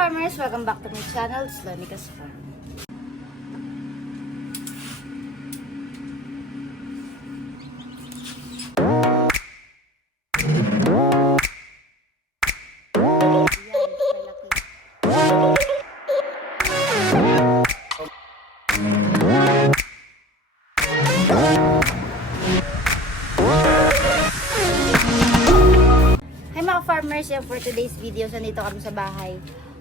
farmers, welcome back to my channel, Slonica's Farm. Hi mga farmers, yan for today's video. Nandito kami sa bahay.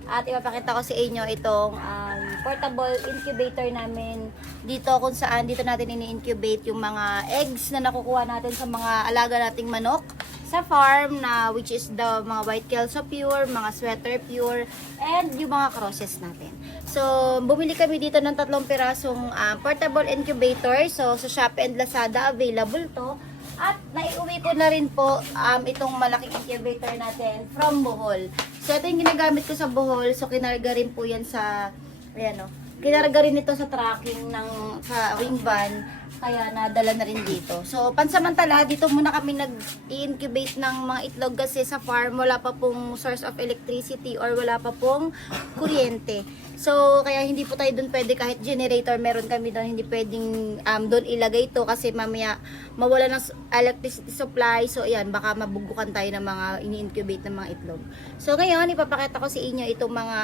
At ipapakita ko sa inyo itong um, portable incubator namin dito kung saan dito natin ini-incubate yung mga eggs na nakukuha natin sa mga alaga nating manok sa farm na which is the mga white kelso pure, mga sweater pure, and yung mga crosses natin. So, bumili kami dito ng tatlong pirasong um, portable incubator. So, sa Shopee and Lazada available to. At naiuwi ko na rin po um, itong malaking incubator natin from Bohol. So ito yung ginagamit ko sa Bohol. So kinarga rin po yan sa, ayan o. Kinarga rin ito sa tracking ng sa wing van. Kaya nadala na rin dito. So pansamantala, dito muna kami nag-incubate ng mga itlog kasi sa farm wala pa pong source of electricity or wala pa pong kuryente. So, kaya hindi po tayo doon pwede kahit generator meron kami doon, hindi pwedeng um, doon ilagay to kasi mamaya mawala ng electricity supply. So, ayan, baka mabugukan tayo ng mga ini-incubate ng mga itlog. So, ngayon, ipapakita ko sa inyo itong mga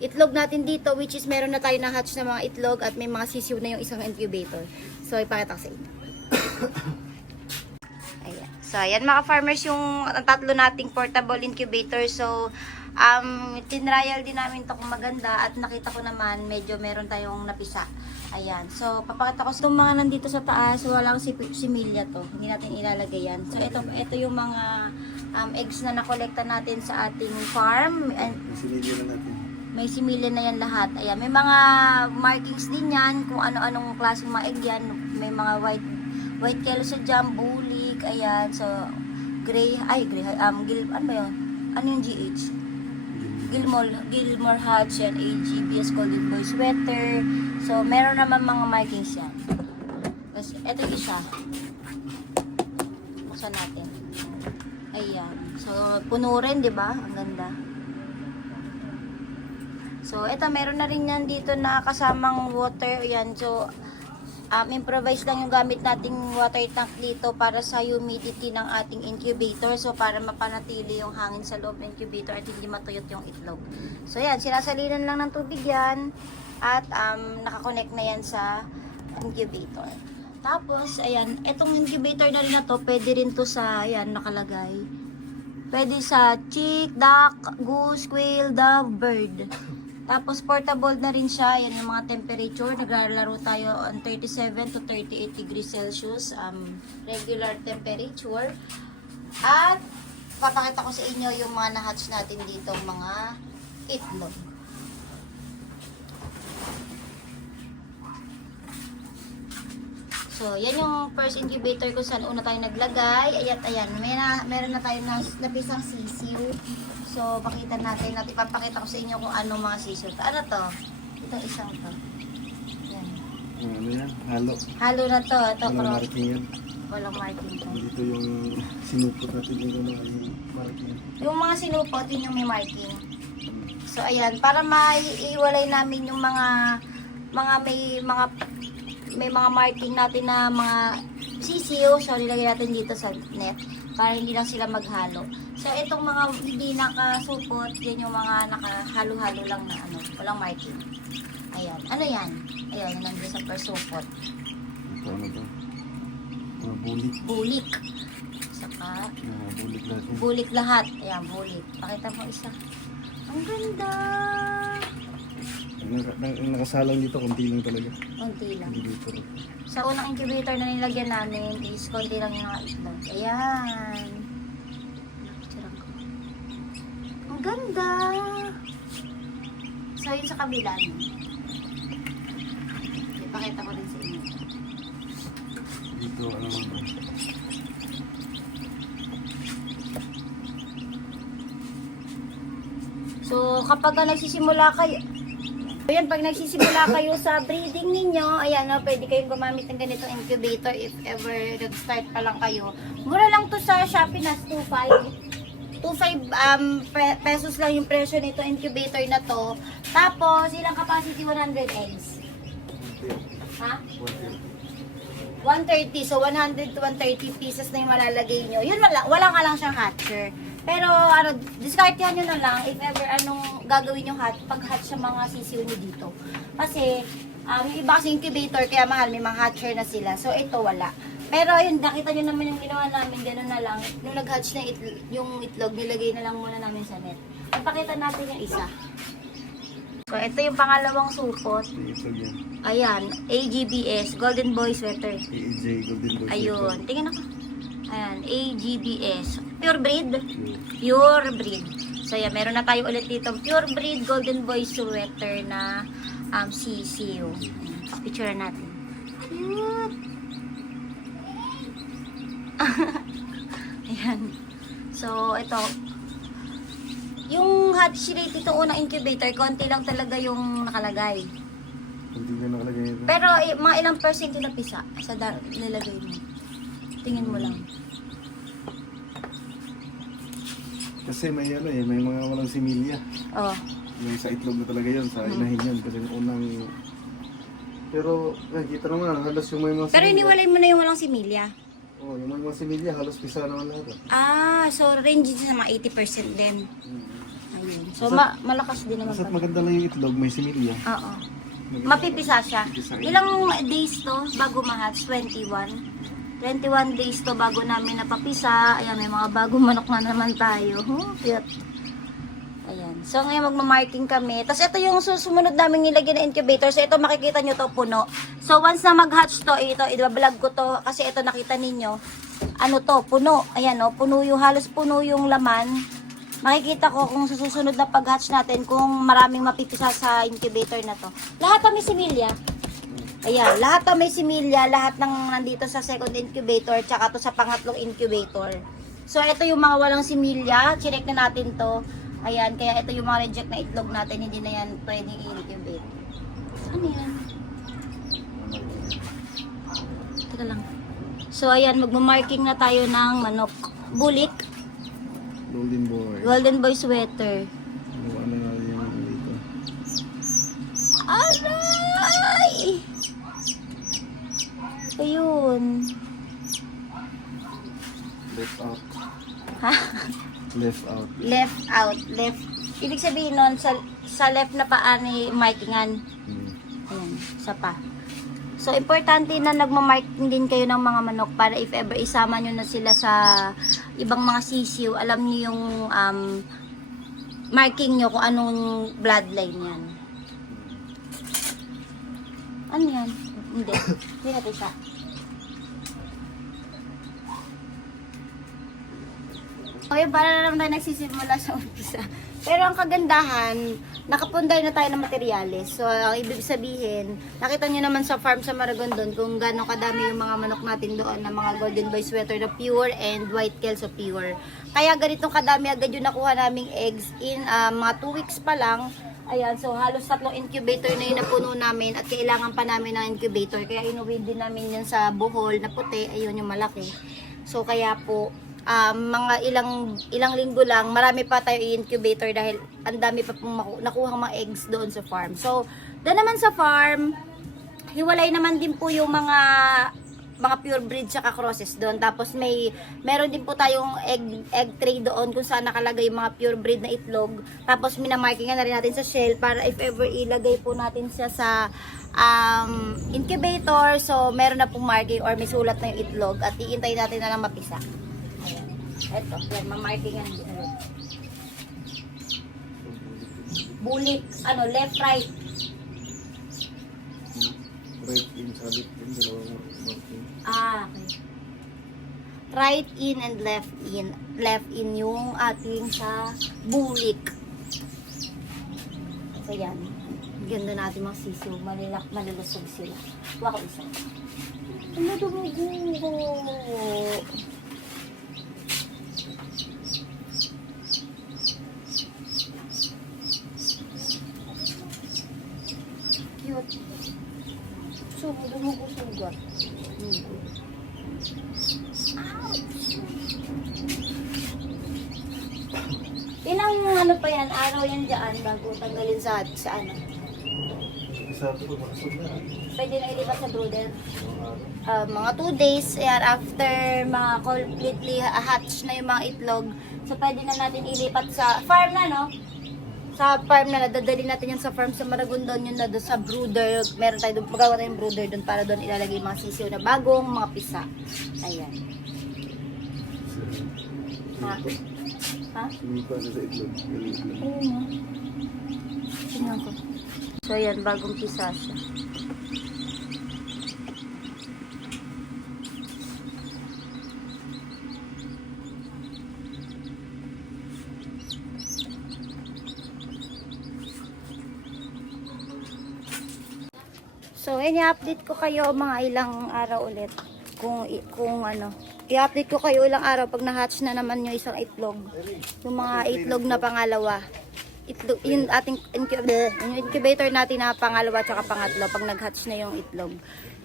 itlog natin dito which is meron na tayo na hatch na mga itlog at may mga sisiw na yung isang incubator. So, ipakita ko sa inyo. Ayan. So, ayan mga farmers yung tatlo nating portable incubator. So, um, tinrial din namin to kung maganda at nakita ko naman medyo meron tayong napisa. Ayan. So, papakita ko sa itong mga nandito sa taas. Walang si similya to. Hindi natin ilalagay yan. So, ito, ito yung mga um, eggs na nakolekta natin sa ating farm. And Sinigyan na natin. May similya na yan lahat. Ayan, may mga markings din yan kung ano-anong klaseng mga egg yan. May mga white white kelso jam, bulik, ayan. So, gray, ay, gray, um, gil, ano ba yun? Ano yung GH? Gilmore, Gilmore Hatch yan, AGBS Golden Boy Sweater. So, meron naman mga markings yan. Tapos, eto isa. Buksan natin. Ayan. So, puno rin, di ba? Ang ganda. So, ito, meron na rin yan dito na kasamang water. Ayan, so, um, improvise lang yung gamit nating water tank dito para sa humidity ng ating incubator. So, para mapanatili yung hangin sa loob ng incubator at hindi matuyot yung itlog. So, yan, sinasalinan lang ng tubig yan at um, nakakonect na yan sa incubator. Tapos, ayan, itong incubator na rin na to, pwede rin to sa, ayan, nakalagay. Pwede sa chick, duck, goose, quail, dove, bird. Tapos portable na rin siya. Yan yung mga temperature. Naglalaro tayo on 37 to 38 degrees Celsius. Um, regular temperature. At papakita ko sa inyo yung mga na-hatch natin dito mga itlog. So, yan yung first incubator kung saan una tayo naglagay. Ayan, ayan. May na, meron na tayo na, napisang sisiw. So, pakita natin. At ipapakita ko sa inyo kung anong mga sisiw. Ano to? Itong isang to. Yan. Ano yan? Halo. Halo na to. Ito, Ano cross. marking yan? Walang marking to. Dito yung sinupot natin yung ano yung marking. Yung mga sinupot, yun yung may marking. So, ayan. Para maiiwalay namin yung mga mga may mga may mga marking natin na mga sisiw. So, nilagay natin dito sa net para hindi lang sila maghalo. So, itong mga hindi nakasupot, yan yung mga nakahalo-halo lang na ano, walang marking. Ayan. Ano yan? Ayan, nandiyan sa persupot. Ito ano to? Mga bulik. Bulik. Saka, Mga bulik natin. bulik lahat. Ayan, bulik. Pakita mo isa. Ang ganda! Ang, ang, ang nakasalang dito, konti lang talaga. Kunti lang. Dito. Sa unang incubator na nilagyan namin is konti lang yung mga itlog. Ayan. Ko. Ang ganda! So, yun sa kabila. Ipakita ko din sa inyo. Dito, ano naman. So, kapag ka nagsisimula kayo, Ayan, pag nagsisimula kayo sa breeding ninyo, ayan, no, pwede kayong gumamit ng ganitong incubator if ever nag-start pa lang kayo. Mura lang to sa Shopee na 2.5. 2.5 um, pe- pesos lang yung presyo nito incubator na to. Tapos, ilang capacity? 100 eggs. Ha? 130. So, 100 to 130 pieces na yung malalagay nyo. Yun wala, wala nga lang siyang hatcher. Pero, ano, discartehan nyo na lang if ever anong gagawin yung hatch, pag-hatch sa mga sisiw nyo dito. Kasi, um, yung iba kasi incubator, kaya mahal, may mga hatcher na sila. So, ito wala. Pero, ayun, nakita nyo naman yung ginawa namin, gano'n na lang. Nung nag-hatch na itl- yung itlog, nilagay na lang muna namin sa net. Ipakita natin yung isa. So, ito yung pangalawang supot. Ito yan. Ayan, AGBS, Golden Boy Sweater. AJ Golden Boy. Ayun, tingnan ako. Ayan, AGBS. Pure breed. Pure breed. So, yan, meron na tayo ulit dito. Pure breed Golden Boy Sweater na um, CCU. Picture natin. Cute! Ayan. So, ito. Yung hatch rate ito unang incubator, konti lang talaga yung nakalagay. Hindi na nakalagay ito. Pero eh, mga ilang percent na pisa sa da- nilagay mo. Tingin mo lang. Kasi may ano eh, may mga walang similya. Oh. Yung sa itlog na talaga yun, sa inahin yun. Kasi yung unang... Pero, eh, kita naman, halos yung may mga Pero similya. iniwalay mo na yung walang similya. Oo, yung may mga similya, halos pisa naman lahat. Ah, ah. so range din sa mga 80% din. Mm. Ayun. So ma- malakas din naman Basta't pala. maganda lang yung itlog, may similya. Oo. Mapipisa siya. Ilang days to bago ma-hatch? 21. 21 days to bago namin napapisa. Ayan, may mga bagong manok na naman tayo. Huh, cute. Ayan. So, ngayon magmamarking kami. Tapos, ito yung susunod namin nilagyan na incubator. So, ito makikita nyo to puno. So, once na mag-hatch to, ito, i-vlog ko to. Kasi ito nakita ninyo. Ano to, puno. Ayan, no, puno yung, halos puno yung laman. Makikita ko kung sa susunod na pag-hatch natin, kung maraming mapipisa sa incubator na to. Lahat kami similya. Ayan, lahat to may similya, lahat ng nandito sa second incubator, tsaka to sa pangatlong incubator. So, ito yung mga walang similya. Chinek na natin to. Ayan, kaya ito yung mga reject na itlog natin. Hindi na yan pwedeng i-incubate. Ano yan? Teka lang. So, ayan, magmamarking na tayo ng manok. Bulik, Golden Boy. golden boy sweater. Ano, ano nga yung dito? Aray! Ayun. Left out. Ha? Left out. left out, left. Ibig sabihin nun, sa, sa left na paa ni markingan. Hmm. Ayan, sa pa. So, importante na nagmamarking din kayo ng mga manok para if ever isama nyo na sila sa ibang mga sisiw, alam nyo yung um, marking nyo kung anong bloodline yan. Ano yan? Hindi. Hindi natin siya. Okay, para na naman tayo nagsisimula sa umpisa. Pero ang kagandahan, nakapunday na tayo ng materyales. So, ang ibig sabihin, nakita nyo naman sa farm sa Maragondon kung gano'ng kadami yung mga manok natin doon na mga golden boy sweater na pure and white kelso pure. Kaya ganitong kadami agad yung nakuha naming eggs in ah, mga 2 weeks pa lang. Ayan, so halos tatlong incubator na yung napuno namin at kailangan pa namin ng incubator. Kaya inuwi din namin yun sa buhol na puti, ayun yung malaki. So kaya po, um, mga ilang ilang linggo lang, marami pa tayo i-incubator dahil ang dami pa pong nakuhang mga eggs doon sa farm. So, doon naman sa farm, hiwalay naman din po yung mga mga pure breed sa crosses doon. Tapos may meron din po tayong egg egg tray doon kung saan nakalagay yung mga pure breed na itlog. Tapos minamarkingan na rin natin sa shell para if ever ilagay po natin siya sa um, incubator. So meron na pong marking or may sulat na yung itlog at iintay natin na lang mapisa. Ayan. Ito, yan, mamarkingan din. Bulik, ano, left, right. Right in, sabit in, dalawang. Okay. Right in and left in. Left in yung ating sa bulik. So, yan. Ganda natin mga sisiw. Malilak, malulusog sila. Kuha ko isa. Ano dumugo? Cute. So, dumugo-sugat. Hmm. Ilang ano pa yan, araw yan dyan bago tanggalin sa, sa ano. Na. Pwede na ilipat sa brooder. Uh, mga 2 days, ayan, after mga completely hatch na yung mga itlog, so pwede na natin ilipat sa farm na, no? Sa farm na, dadali natin yan sa farm sa Maragondon, yun na doon sa brooder. Meron tayo doon, magawa tayong brooder doon para doon ilalagay mga sisiw na bagong, mga pisa. Ayan. Ha? Ha? Itlog. Ayun? Tingnan ko. So, ayan, bagong pisa siya. So, ayan, i-update ko kayo mga ilang araw ulit. Kung, kung ano, i-update ko kayo ilang araw pag na-hatch na naman yung isang itlog. Yung mga itlog na pangalawa. Itlog, yung ating incu- bleh, yung incubator natin na pangalawa at pangatlo pag nag-hatch na yung itlog.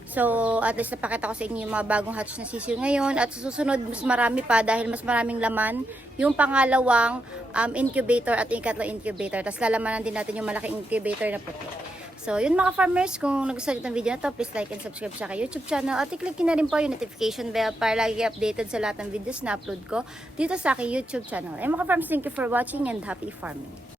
So, at least napakita ko sa inyo yung mga bagong hatch na sisiw ngayon. At sa susunod, mas marami pa dahil mas maraming laman. Yung pangalawang um, incubator at yung ikatlong incubator. Tapos lalamanan din natin yung malaking incubator na puti. So, yun mga farmers, kung nagustuhan nyo itong video na to, please like and subscribe sa aking YouTube channel. At i-click na rin po yung notification bell para lagi updated sa lahat ng videos na upload ko dito sa aking YouTube channel. Ay mga farmers, thank you for watching and happy farming.